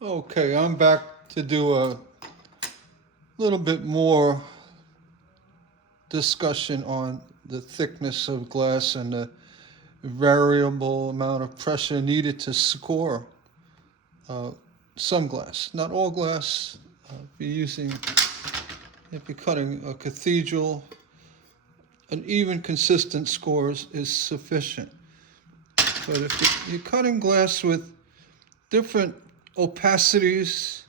Okay, I'm back to do a little bit more discussion on the thickness of glass and the variable amount of pressure needed to score uh, some glass. Not all glass. If you're cutting a cathedral, an even consistent score is sufficient. But if you're cutting glass with different opacities,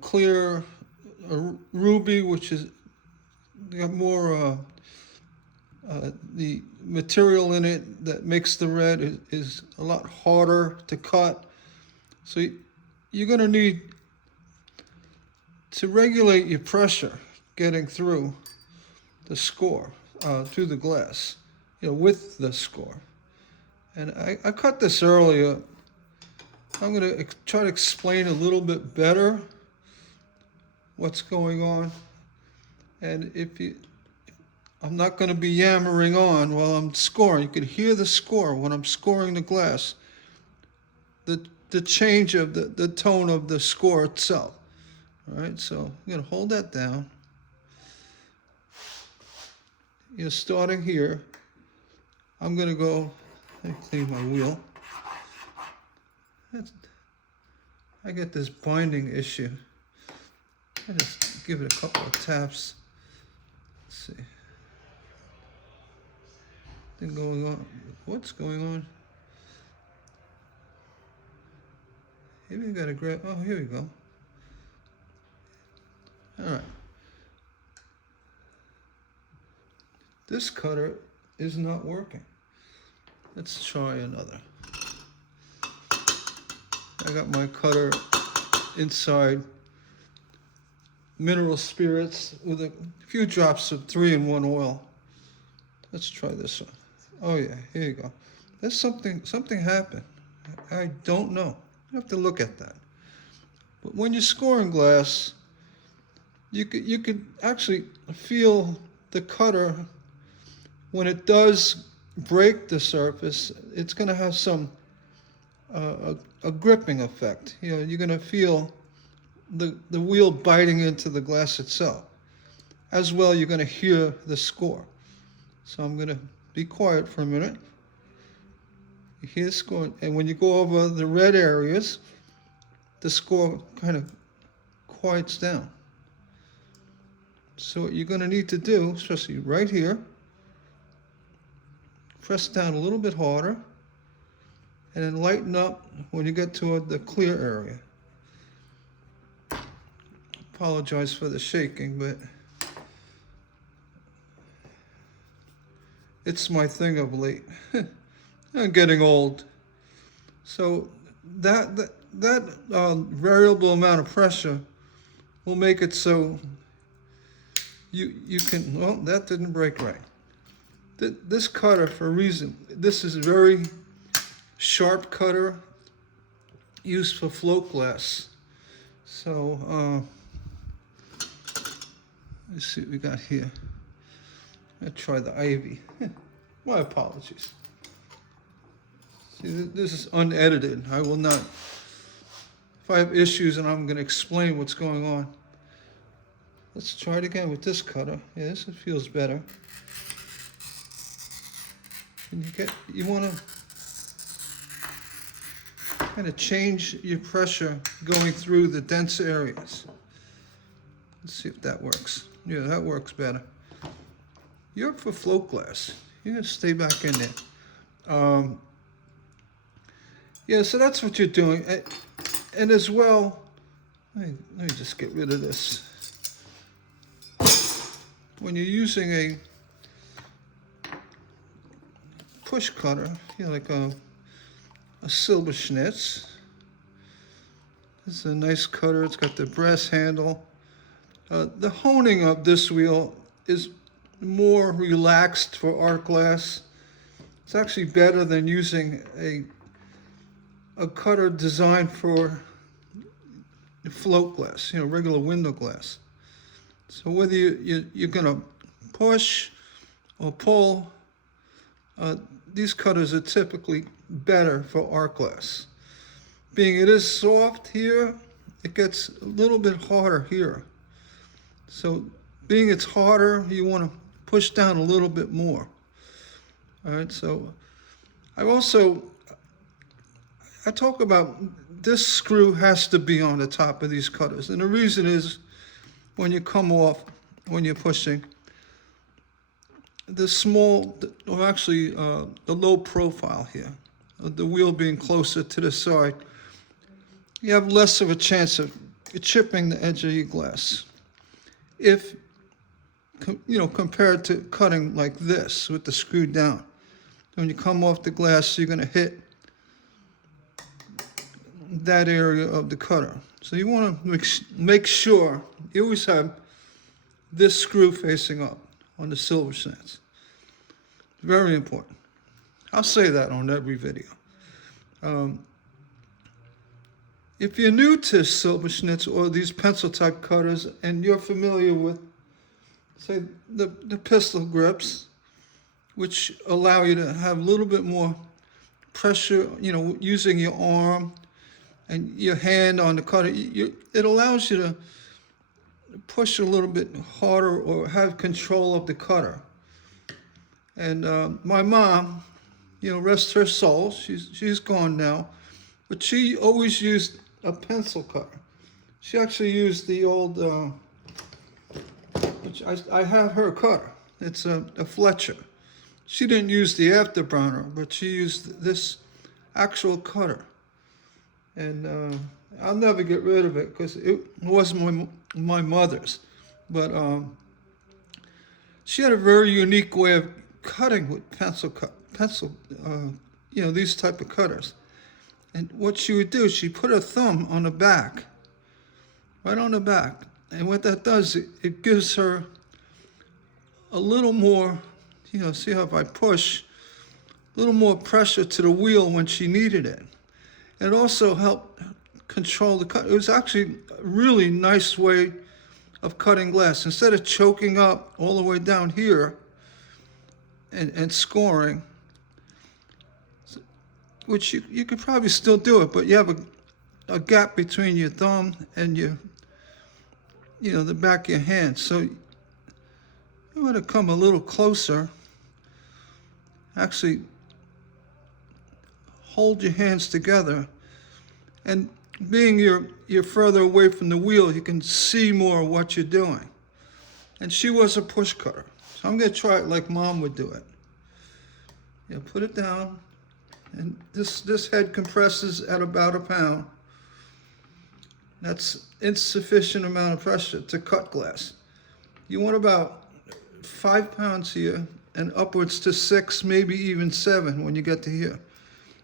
clear, ruby, which is got more the material in it that makes the red is a lot harder to cut. So you're going to need to regulate your pressure getting through the score, through the glass, with the score. And I cut this earlier. I'm going to try to explain a little bit better what's going on. And I'm not going to be yammering on while I'm scoring. You can hear the score when I'm scoring the glass. The change of the tone of the score itself. All right, so I'm going to hold that down. You're starting here. I'm going to go, let me clean my wheel. I get this binding issue. I just give it a couple of taps. Let's see. Thing going on. What's going on? Maybe I gotta grab. Oh, here we go. All right. This cutter is not working. Let's try another. I got my cutter inside mineral spirits with a few drops of 3-in-1 oil. Let's try this one. Oh yeah, here you go. There's something happened. I don't know. You have to look at that. But when you're scoring glass, you could actually feel the cutter when it does break the surface. It's going to have some a gripping effect. You're going to feel the wheel biting into the glass itself. As well, you're going to hear the score. So I'm going to be quiet for a minute. You hear the score, and when you go over the red areas, the score kind of quiets down. So what you're going to need to do, especially right here, press down a little bit harder, and then lighten up when you get to the clear area. Apologize for the shaking, but it's my thing of late. I'm getting old. So that variable amount of pressure will make it so you can, well, that didn't break right. This cutter, for a reason, this is a very sharp cutter used for float glass. So let's see what we got here. I'll try the ivy. My apologies. See, this is unedited. I will not, if I have issues and I'm going to explain what's going on. Let's try it again with this cutter. Yeah, this feels better. And you want to kind of change your pressure going through the dense areas. Let's see if that works. Yeah, that works better. You're up for float glass. You're going to stay back in there. Yeah, so that's what you're doing. And as well, let me just get rid of this. When you're using a push cutter, like a Silberschnitz. This is a nice cutter. It's got the brass handle. The honing of this wheel is more relaxed for art glass. It's actually better than using a cutter designed for float glass, regular window glass. So whether you're going to push or pull, these cutters are typically better for art glass. being it is soft here, it gets a little bit harder here. So being it's harder, you want to push down a little bit more. All right, so I talk about this screw has to be on the top of these cutters. And the reason is when you come off, when you're pushing, the small, or actually the low profile here, the wheel being closer to the side, you have less of a chance of chipping the edge of your glass. If, compared to cutting like this with the screw down, when you come off the glass, you're going to hit that area of the cutter. So you want to make sure you always have this screw facing up on the Silversnitz. Very important. I'll say that on every video. If you're new to Silversnitz or these pencil type cutters and you're familiar with, say, the pistol grips, which allow you to have a little bit more pressure, using your arm and your hand on the cutter, it allows you to push a little bit harder or have control of the cutter. And my mom, rest her soul, she's gone now, but she always used a pencil cutter. She actually used the old, which I have her cutter. It's a Fletcher. She didn't use the Afterburner, but she used this actual cutter. And I'll never get rid of it because it wasn't my mother's. But she had a very unique way of cutting with these type of cutters. And what she would do is she put her thumb on the back, right on the back. And what that does, it gives her a little more, see how if I push, a little more pressure to the wheel when she needed it. And it also helped control the cut. It was actually a really nice way of cutting glass. Instead of choking up all the way down here and scoring, which you could probably still do it, but you have a gap between your thumb and the back of your hand. So you want to come a little closer. Actually, hold your hands together, and being you're further away from the wheel, you can see more of what you're doing. And she was a push cutter, so I'm going to try it like Mom would do it. Put it down, and this head compresses at about 1 pound. That's insufficient amount of pressure to cut glass. You want about 5 pounds here and upwards to 6, maybe even 7 when you get to here.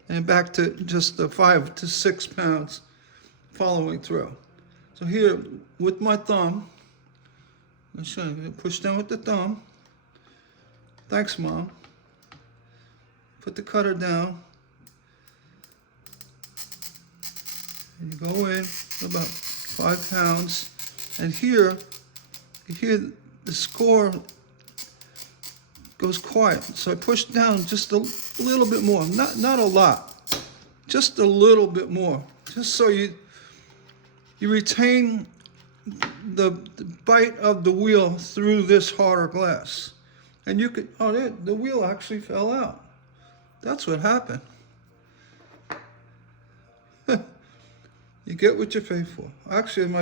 And back to just the 5 to 6 pounds following through. So here, with my thumb, I'm going to push down with the thumb. Thanks, Mom. Put the cutter down. And you go in about 5 pounds. And here, you hear the score goes quiet. So I push down just a little bit more, not a lot, just a little bit more, just so you retain the bite of the wheel through this harder glass. And you could, the wheel actually fell out. That's what happened. You get what you pay for. Actually,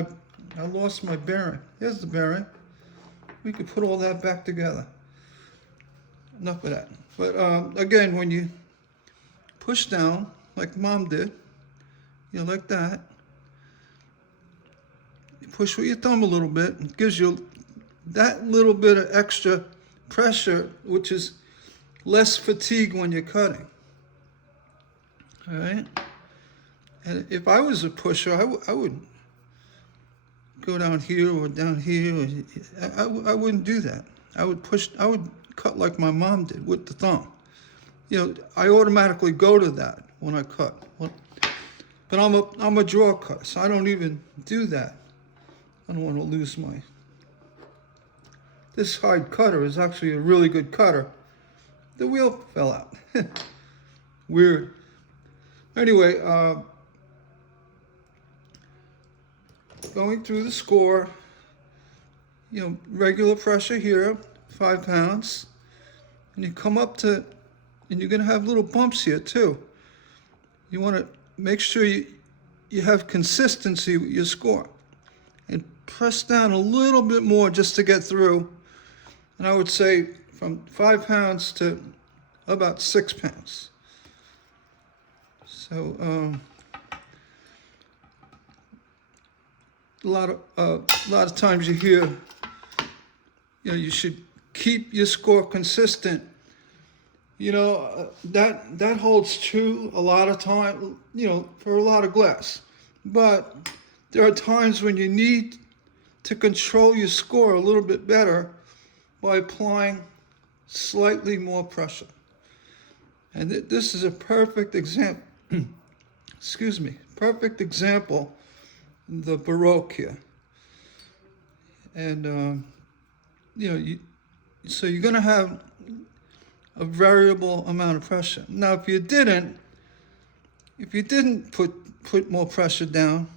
I lost my bearing. Here's the bearing. We could put all that back together. Enough of that. But again, when you push down, like Mom did, like that, you push with your thumb a little bit. It gives you that little bit of extra pressure, which is less fatigue when you're cutting. All right? And if I was a pusher, I would go down here or down here. I wouldn't do that. I would cut like my mom did with the thumb. I automatically go to that when I cut. But I'm a draw cutter, so I don't even do that. I don't want to lose my. This hide cutter is actually a really good cutter. The wheel fell out. Weird. Anyway, going through the score, regular pressure here, 5 pounds. And you come up to, and you're going to have little bumps here too. You want to make sure you have consistency with your score. And press down a little bit more just to get through. And I would say from 5 pounds to about 6 pounds. So a lot of times you hear, you should keep your score consistent. That holds true a lot of time, for a lot of glass. But there are times when you need to control your score a little bit better by applying slightly more pressure. And this is a perfect example, perfect example, the Baroque here. And, so you're going to have a variable amount of pressure. Now, if you didn't put more pressure down,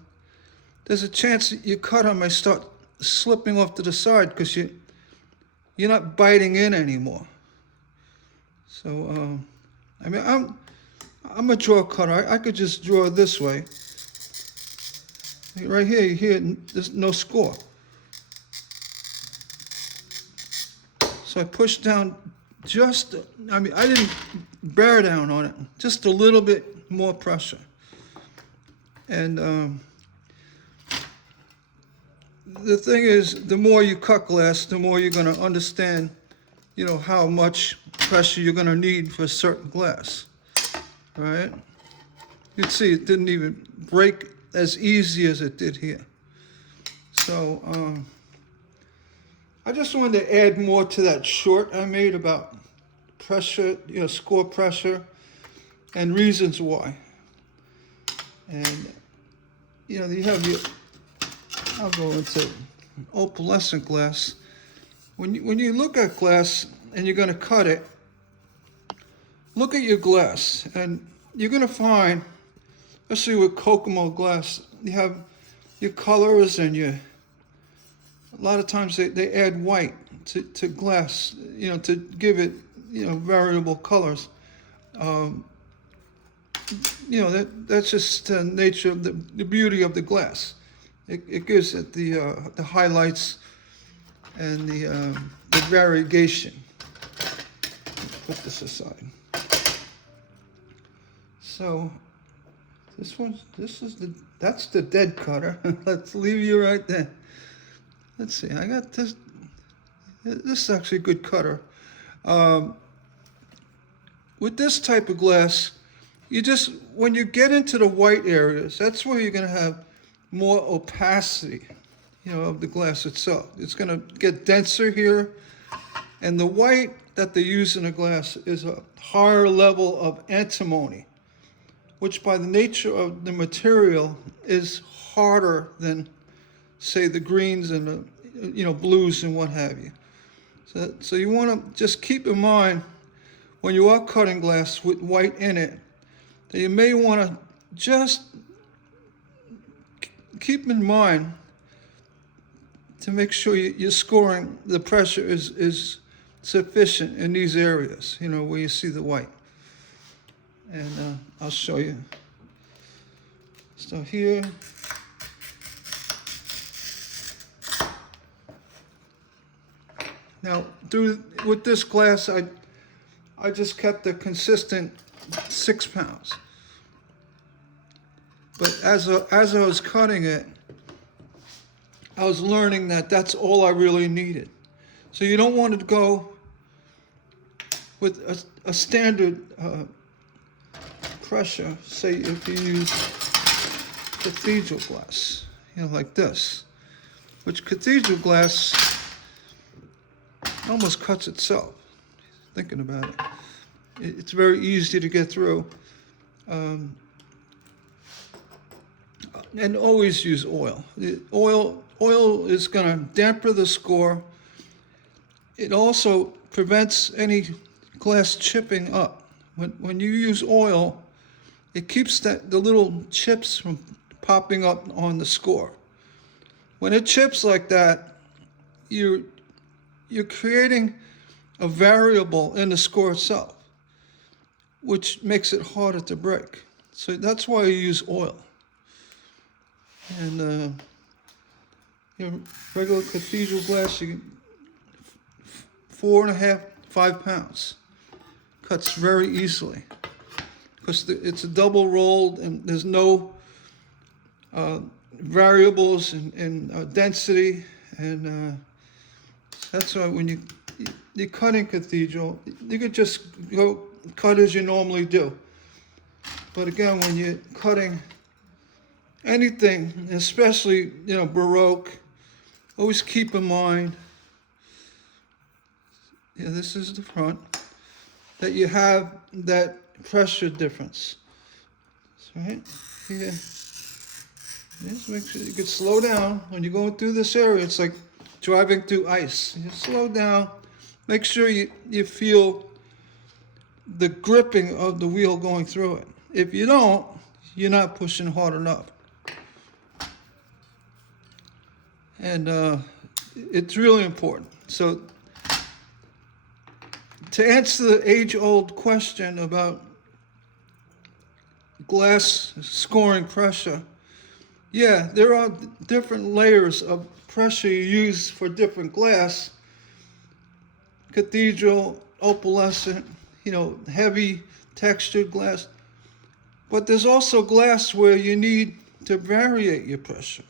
there's a chance that your cutter may start slipping off to the side because you're not biting in anymore. So, I'm a draw cutter. I could just draw this way. Right here, you hear there's no score. So I pushed down I didn't bear down on it, just a little bit more pressure. And the thing is, the more you cut glass, the more you're going to understand, how much pressure you're going to need for a certain glass. All right? You'd see it didn't even break as easy as it did here. So I just wanted to add more to that short I made about pressure, score pressure, and reasons why. And, you have I'll go into opalescent glass. When you look at glass and you're going to cut it, look at your glass, and you're going to find, especially with Kokomo glass, you have your colors and a lot of times they add white to glass, to give it, variable colors. That's just the nature of the beauty of the glass. It gives it the highlights and the variegation. Put this aside. So that's the dead cutter. Let's leave you right there. Let's see, I got this. This is actually a good cutter. With this type of glass, when you get into the white areas, that's where you're going to have more opacity, of the glass itself. It's going to get denser here. And the white that they use in the glass is a higher level of antimony, which by the nature of the material is harder than, say, the greens and the blues and what have you. So you want to just keep in mind when you are cutting glass with white in it that you may want to just keep in mind to make sure you're scoring, the pressure is sufficient in these areas, where you see the white. And I'll show you. So here, now with this glass, I just kept a consistent 6 pounds. But as I was cutting it, I was learning that that's all I really needed. So you don't want to go with a standard pressure, say if you use cathedral glass, like this, which cathedral glass almost cuts itself, thinking about it. It's very easy to get through. And always use oil. Oil is going to dampen the score. It also prevents any glass chipping up. When you use oil, it keeps the little chips from popping up on the score. when it chips like that, you're creating a variable in the score itself, which makes it harder to break. So that's why you use oil. And regular cathedral glass, you can 4.5, 5 pounds. Cuts very easily because it's a double rolled and there's no variables in density, and that's why when you cut in cathedral, you could just go cut as you normally do. But again, when you're cutting anything, especially Baroque, always keep in mind. This is the front, that you have that pressure difference. Right here. Just make sure you can slow down when you're going through this area. It's like driving through ice. You slow down. Make sure you feel the gripping of the wheel going through it. If you don't, you're not pushing hard enough. And it's really important. So to answer the age-old question about glass scoring pressure, yeah, there are different layers of pressure you use for different glass. Cathedral, opalescent, heavy textured glass. But there's also glass where you need to variate your pressure.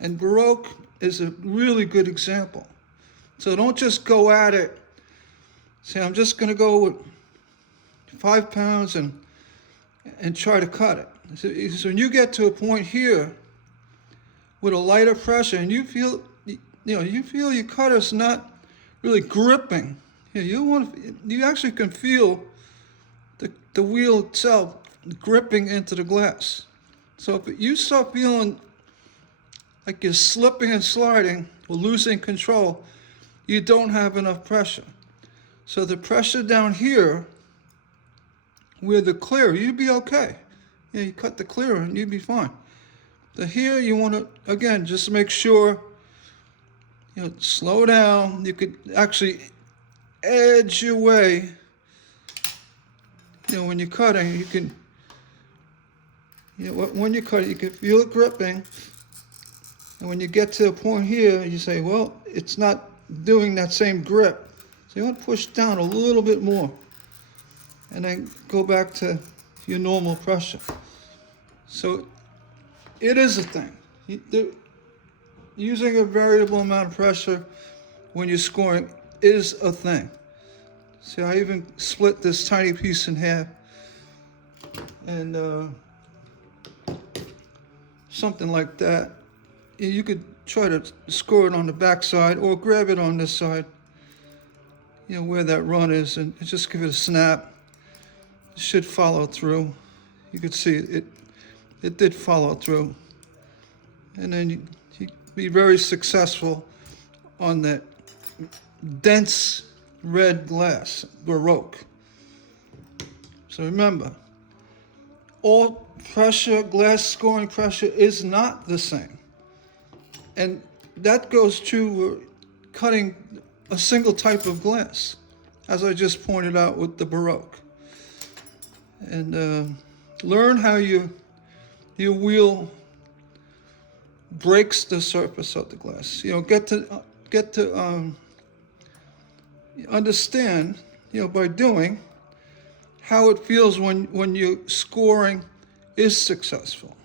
And Baroque is a really good example. So don't just go at it. Say, I'm just going to go with 5 pounds and try to cut it. So when you get to a point here with a lighter pressure and you feel your cutter's not really gripping, you actually can feel the wheel itself gripping into the glass. So if you start feeling like you're slipping and sliding or losing control, you don't have enough pressure. So the pressure down here, where the clear, you'd be okay. You cut the clear and you'd be fine. So here you want to, again, just make sure, slow down. You could actually edge your way. When you're cutting, you can, when you cut it, you can feel it gripping. And when you get to a point here, you say, well, it's not doing that same grip. So you want to push down a little bit more. And then go back to your normal pressure. So it is a thing. Using a variable amount of pressure when you're scoring is a thing. See, I even split this tiny piece in half. And something like that. You could try to score it on the back side or grab it on this side, where that run is, and just give it a snap. It should follow through. You could see it did follow through. And then you be very successful on that dense red glass, Baroque. So remember, all pressure, glass scoring pressure is not the same. And that goes to cutting a single type of glass, as I just pointed out with the Baroque. And learn how your wheel breaks the surface of the glass. Get to understand, by doing, how it feels when your scoring is successful.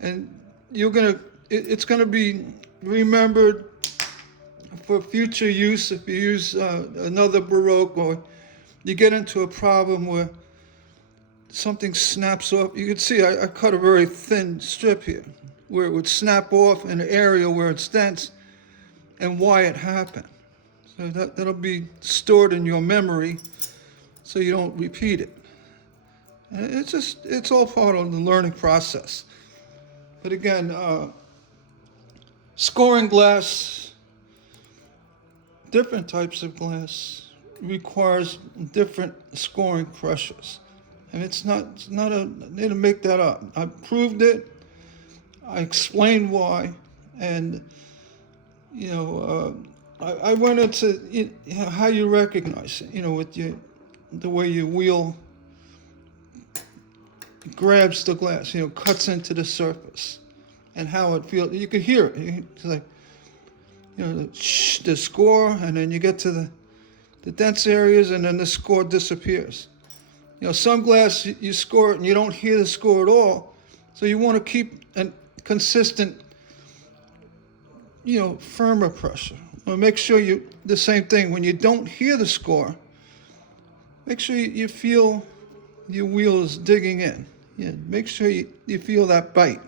And it's gonna be remembered for future use. If you use another Baroque, or you get into a problem where something snaps off. You can see I cut a very thin strip here where it would snap off in an area where it's dense, and why it happened. So that'll be stored in your memory so you don't repeat it. And it's all part of the learning process. But again, scoring glass, different types of glass, requires different scoring pressures. And it's not I didn't make that up. I proved it. I explained why. And I went into how you recognize it, with the way your wheel grabs the glass, cuts into the surface, and how it feels. You could hear it. It's like, the score, and then you get to the dense areas, and then the score disappears. Some glass, you score it and you don't hear the score at all. So you want to keep a consistent, firmer pressure. Well, make sure the same thing, when you don't hear the score, make sure you feel your wheel is digging in. Make sure you feel that bite.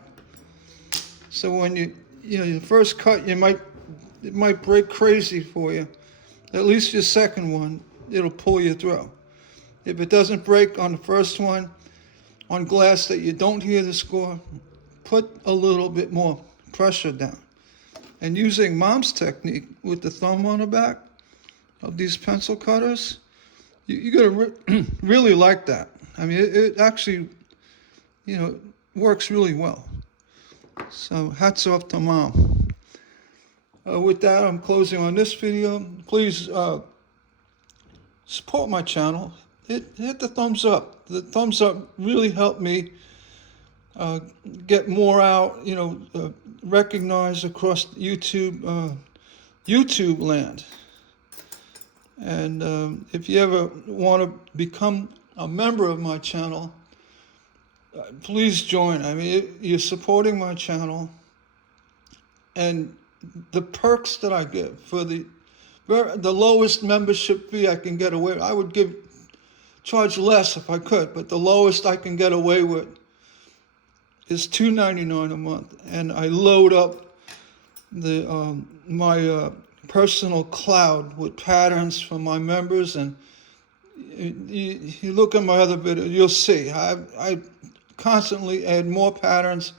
So when your first cut, it might break crazy for you. At least your second one, it'll pull you through. If it doesn't break on the first one, on glass that you don't hear the score, put a little bit more pressure down. And using Mom's technique with the thumb on the back of these pencil cutters, you're going to really like that. I mean, it actually, works really well. So hats off to Mom. With that, I'm closing on this video. Please support my channel. Hit the thumbs up. The thumbs up really helped me get more out, recognized across YouTube land. And if you ever want to become a member of my channel, please join. I mean, you're supporting my channel, and the perks that I give for the lowest membership fee I can get away with. I would charge less if I could, but the lowest I can get away with is $2.99 a month, and I load up my personal cloud with patterns from my members. And you look at my other video, you'll see I constantly add more patterns,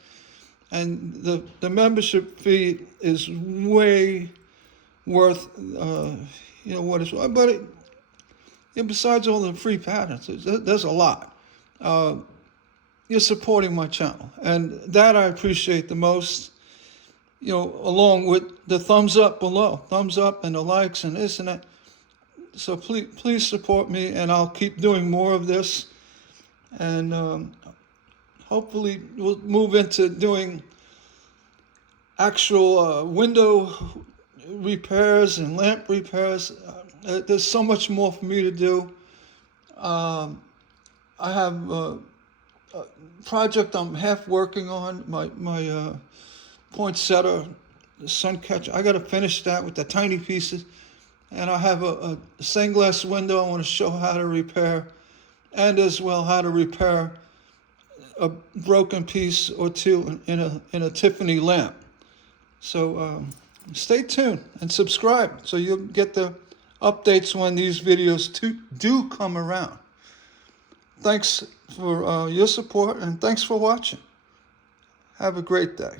and the membership fee is way worth what it's worth. But besides all the free patterns, there's a lot. You're supporting my channel, and that I appreciate the most. Along with the thumbs up below, thumbs up and the likes and this and that. So please support me, and I'll keep doing more of this. And hopefully we'll move into doing actual window repairs and lamp repairs. There's so much more for me to do. I have a project I'm half working on, my poinsettia, the sun catcher. I got to finish that with the tiny pieces. And I have a stained glass window I want to show how to repair, and as well how to repair a broken piece or two in a Tiffany lamp. So stay tuned and subscribe so you'll get the updates when these videos do come around. Thanks for your support, and thanks for watching. Have a great day.